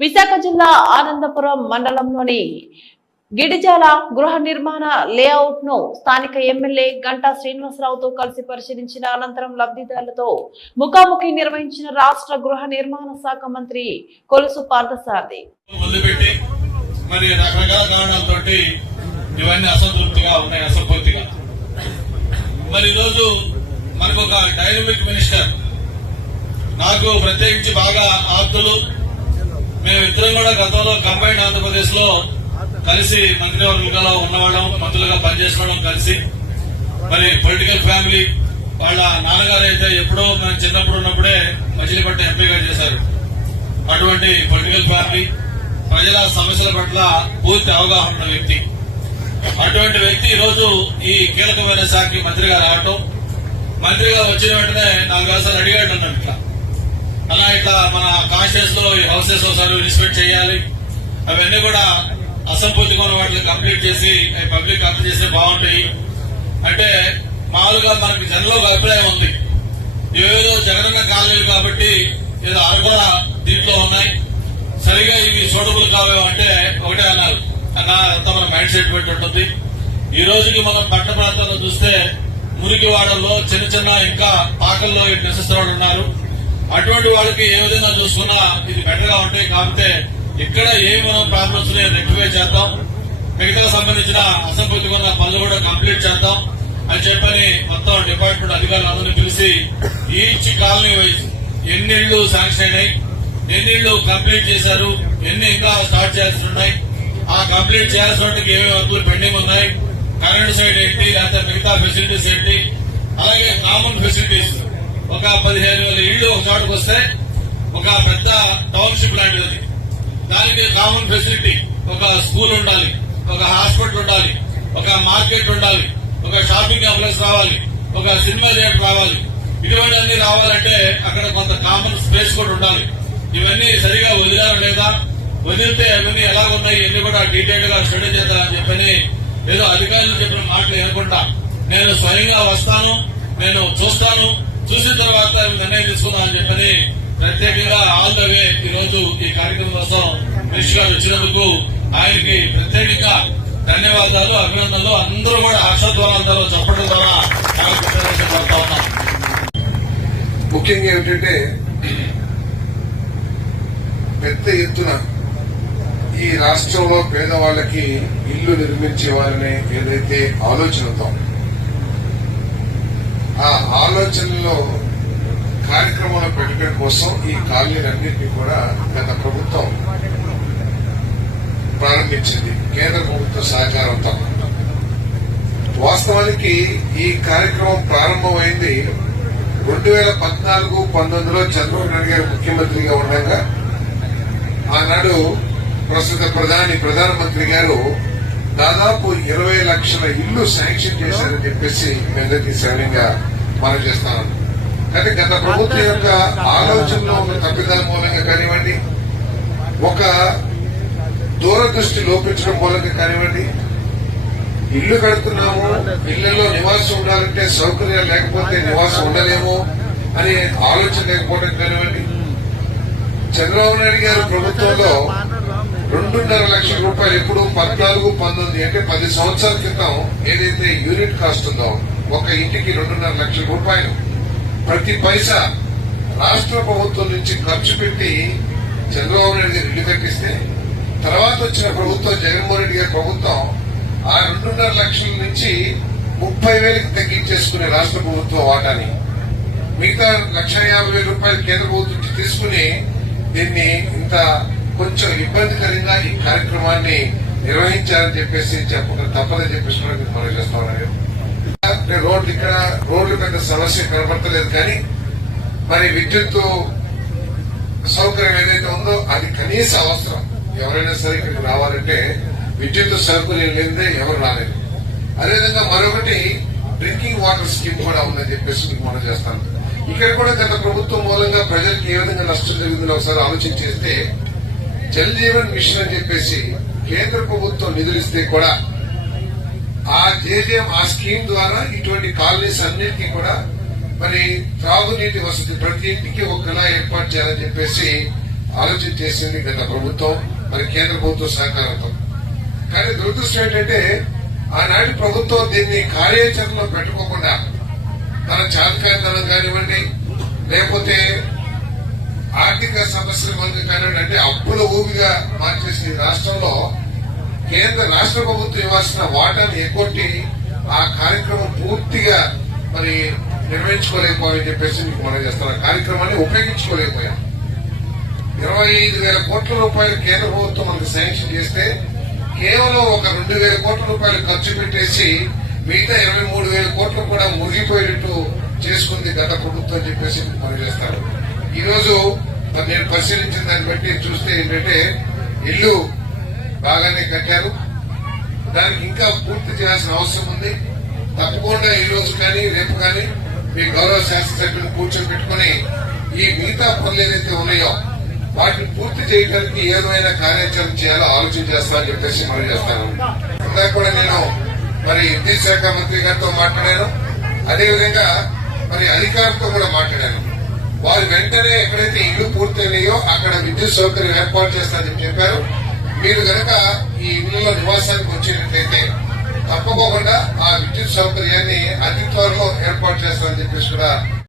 విశాఖ జిల్లా ఆనందపురం మండలంలోని గిడిజాల గృహ నిర్మాణ లేఅవుట్ ను స్థానిక ఎమ్మెల్యే గంటా శ్రీనివాసరావుతో కలిసి పరిశీలించిన అనంతరం లబ్ధిదారులతో ముఖాముఖి నిర్వహించిన రాష్ట్ర గృహ నిర్మాణ శాఖ మంత్రి కొలుసు పార్థసారథి. నాకు ప్రత్యేకించి బాగా ఆప్తులు. మేమిద్దరం కూడా గతంలో కంబైన్డ్ ఆంధ్రప్రదేశ్ లో కలిసి మంత్రివర్గంలో ఉన్నవాళ్ళం, మంత్రులుగా పనిచేసుకోవడం కలిసి. మరి పొలిటికల్ ఫ్యామిలీ వాళ్ళ నాన్నగారు అయితే ఎప్పుడో మనం చిన్నప్పుడు ఉన్నప్పుడే మచిలీపట్నం ఎంపీగా చేశారు. అటువంటి పొలిటికల్ ఫ్యామిలీ, ప్రజల సమస్యల పట్ల పూర్తి అవగాహన ఉన్న వ్యక్తి. అటువంటి వ్యక్తి ఈరోజు ఈ కీలకమైన శాఖకి మంత్రిగా రావటం, మంత్రిగా వచ్చిన వెంటనే 4 వేసాలు అడిగాడు అన్నట్టు. ఇట్లా మన కాన్స్టిట్యూన్స్ లో ఈ హౌసెస్ ఒకసారి ఇన్స్పెక్ట్ చేయాలి, అవన్నీ కూడా అసంపూర్తిగా ఉన్న వాటిని కంప్లీట్ చేసి పబ్లిక్ అర్థం చేస్తే బాగుంటాయి అంటే, మామూలుగా మనకి జనంలో ఒక అభిప్రాయం ఉంది, ఏదో జగనన్న కాలనీలు కాబట్టి ఏదో అరకొర దీంట్లో ఉన్నాయి, సరిగా ఇవి సూటబుల్ కావేమో అంటే ఒకటే అన్నారు. అంతా మన మైండ్ సెట్ పెట్టి ఉంటుంది. ఈ రోజుకి మనం పట్టణ ప్రాంతాల్లో చూస్తే మురికి వాడల్లో చిన్న చిన్న ఇంకా పాకల్లో నివసిస్తున్న ఉన్నారు. అటువంటి వాళ్ళకి ఏ విధంగా చూసుకున్నా ఇది బెటర్ గా ఉంటాయి. కాకపోతే ఇక్కడ ఏమి మనం ప్రాబ్లమ్స్ రెక్టిఫై చేద్దాం, మిగతా సంబంధించిన అసంపూర్తిగా ఉన్న పనులు కూడా కంప్లీట్ చేద్దాం అని చెప్పని మొత్తం డిపార్ట్మెంట్ అధికారులు అందరినీ పిలిచి ఈచ్ కాలనీ వైజ్ ఎన్ని ఇళ్లు శాంక్షన్ అయినాయి, ఎన్ని ఇళ్లు కంప్లీట్ చేశారు, ఎన్ని ఇంకా స్టార్ట్ చేయాల్సి ఉన్నాయి, ఆ కంప్లీట్ చేయాల్సిన ఏమేమి వర్కులు పెండింగ్ ఉన్నాయి, కరెంట్ సైడ్ ఏంటి, లేకపోతే మిగతా ఫెసిలిటీస్ ఏంటి, అలాగే కామన్ ఫెసిలిటీస్ ఒక 15,000 ఇళ్లు ఒక చోటకు వస్తే ఒక పెద్ద టౌన్షిప్ లాంటిది, దానికి కామన్ ఫెసిలిటీ ఒక స్కూల్ ఉండాలి, ఒక హాస్పిటల్ ఉండాలి, ఒక మార్కెట్ ఉండాలి, ఒక షాపింగ్ కాంప్లెక్స్ రావాలి, ఒక సినిమా థియేటర్ రావాలి. ఇటువంటివన్నీ రావాలంటే అక్కడ కొంత కామన్ స్పేస్ కూడా ఉండాలి. ఇవన్నీ సరిగా వదిలారా లేదా, వదిలితే అవన్నీ ఎలా ఉన్నాయి ఇవన్నీ కూడా డీటెయిల్ గా స్టడీ చేద్దామని చెప్పని ఏదో అధికారులు చెప్పిన మాటలు వినకుండా నేను స్వయంగా వస్తాను, నేను చూస్తాను, చూసిన తర్వాత నిర్ణయం తీసుకుందామని చెప్పని ప్రత్యేకంగా ఆల్ ద వే ఈ రోజు ఈ కార్యక్రమం కోసం మినిస్టర్ గారు వచ్చినందుకు ఆయనకి ప్రత్యేకంగా ధన్యవాదాలు, అభినందనలు. అందరూ కూడా హర్షధ్వానాలతో చెప్పడం ద్వారా పడతా ఉన్నాం. ముఖ్యంగా ఏమిటంటే పెద్ద ఎత్తున ఈ రాష్ట్రంలో పేదవాళ్లకి ఇల్లు నిర్మించేవారనే ఏదైతే ఆలోచన ఉందో, ఆ ఆలోచనలో కార్యక్రమాలు పెట్టడం కోసం ఈ కాలనీలన్నింటినీ కూడా గత ప్రభుత్వం ప్రారంభించింది, కేంద్ర ప్రభుత్వ సహకారంతో. వాస్తవానికి ఈ కార్యక్రమం ప్రారంభమైంది 2014-19లో చంద్రబాబు నాయుడు గారు ముఖ్యమంత్రిగా ఉండగా ఆనాడు ప్రస్తుత ప్రధానమంత్రి గారు దాదాపు 20 లక్షల ఇళ్లు శాంక్షన్ చేశారని చెప్పేసి అందరికీ సరళంగా మనం చేస్తాను. కానీ గత ప్రభుత్వం యొక్క ఆలోచనలో ఉన్న తప్పిదాల మూలంగా కానివ్వండి, ఒక దూరదృష్టి లోపించడం మూలంగా కానివ్వండి, ఇల్లు కడుతున్నాము, ఇళ్లలో నివాసం ఉండాలంటే సౌకర్యాలు లేకపోతే నివాసం ఉండలేము అనే ఆలోచన లేకపోవడం కానివ్వండి, చంద్రబాబు నాయుడు గారు ప్రభుత్వంలో 2.5 లక్షల రూపాయలు ఎప్పుడు 14-19 అంటే 10 సంవత్సరాల క్రితం ఏదైతే యూనిట్ కాస్ట్ ఉందో ఒక ఇంటికి 2.5 లక్షల రూపాయలు ప్రతి పైసా రాష్ట్ర ప్రభుత్వం నుంచి ఖర్చు పెట్టి చంద్రబాబు నాయుడు గారు ఇల్లు కట్టిస్తే, తర్వాత వచ్చిన ప్రభుత్వం జగన్మోహన్ రెడ్డి గారి ప్రభుత్వం ఆ 2.5 లక్షల నుంచి 30,000కి తగ్గించేసుకునే రాష్ట్ర ప్రభుత్వం వాటాని, మిగతా 1,50,000 రూపాయలు కేంద్ర ప్రభుత్వం నుంచి తీసుకుని దీన్ని ఇంత కొంచెం ఇబ్బందికరంగా ఈ కార్యక్రమాన్ని నిర్వహించాలని చెప్పేసి చెప్పడం తప్పదని చెప్పేసి కూడా మీరు మనం చేస్తా ఉన్నారు. రోడ్లు ఇక్కడ రోడ్లు పెద్ద సమస్య కనబడతలేదు, కానీ మరి విద్యుత్ సౌకర్యం ఏదైతే ఉందో అది కనీస అవసరం. ఎవరైనా సరే ఇక్కడికి రావాలంటే విద్యుత్ సౌకర్యం లేదే ఎవరు రాలేదు. అదేవిధంగా మరొకటి డ్రింకింగ్ వాటర్ స్కీమ్ కూడా ఉందని చెప్పేసి మీకు మనం చేస్తాను. ఇక్కడ కూడా గత ప్రభుత్వం మూలంగా ప్రజలకు ఏ విధంగా నష్టం జరిగిందో ఒకసారి ఆలోచన చేస్తే, జల్ జీవన్ మిషన్ అని చెప్పేసి కేంద్ర ప్రభుత్వం నిధులిస్తే కూడా ఆ స్కీమ్ ద్వారా ఇటువంటి కాలనీస్ అన్నింటినీ కూడా మరి త్రాగునీటి వసతి ప్రతి ఇంటికి ఒకలా ఏర్పాటు చేయాలని చెప్పేసి ఆలోచన చేసింది గత ప్రభుత్వం, మరి కేంద్ర ప్రభుత్వ సహకారంతో. కానీ దురదృష్టం ఏంటంటే ఆనాటి ప్రభుత్వం దీన్ని కార్యాచరణలో పెట్టుకోకుండా తన చాతకాంతనం కానివ్వండి, లేకపోతే ఆర్థిక సమస్యల వల్ల కానివ్వండి, అంటే అప్పుల ఊబిగా మార్చేసి రాష్ట్రంలో రాష్ట్ర ప్రభుత్వం ఇవ్వాల్సిన వాటాను ఎగ్గొట్టి ఆ కార్యక్రమం పూర్తిగా మరి నిర్వహించుకోలేకపోయామని చెప్పేసి మీకు మనం చేస్తాం. ఆ కార్యక్రమాన్ని ఉపయోగించుకోలేకపోయాం. 25,000 కోట్ల రూపాయలు కేంద్ర ప్రభుత్వం మనకు శాంక్షన్ చేస్తే కేవలం ఒక 2,000 కోట్ల రూపాయలు ఖర్చు పెట్టేసి మిగతా 23,000 కోట్లు కూడా మురిగిపోయేట్టు చేసుకుంది గత ప్రభుత్వం అని చెప్పేసి మనం చేస్తారు. ఈ రోజు నేను పరిశీలించిన దాన్ని బట్టి చూస్తే ఏంటంటే ఇల్లు బాగానే కట్టారు, దానికి ఇంకా పూర్తి చేయాల్సిన అవసరం ఉంది. తప్పకుండా ఈ రోజు కానీ రేపు కానీ మీ గౌరవ శాసనసభ్యులు కూర్చొని పెట్టుకుని ఈ మిగతా పనులు ఏదైతే ఉన్నాయో వాటిని పూర్తి చేయడానికి ఏదైనా కార్యాచరణ చేయాలో ఆలోచన చేస్తామని చెప్పేసి మనం చేస్తాను. ఇందాక కూడా నేను మరి విద్యుత్ శాఖ మంత్రి గారితో మాట్లాడాను, అదేవిధంగా మరి అధికారులతో కూడా మాట్లాడాను. వారు వెంటనే ఎక్కడైతే ఇల్లు పూర్తయినాయో అక్కడ విద్యుత్ సౌకర్యం ఏర్పాటు చేస్తారని చెప్పారు. మీరు గనక ఈ ఇళ్లలో నివాసానికి వచ్చినట్లయితే తప్పకుండా ఆ విద్యుత్ సౌకర్యాన్ని అతి త్వరలో ఏర్పాటు చేస్తారని చెప్పేసి కూడా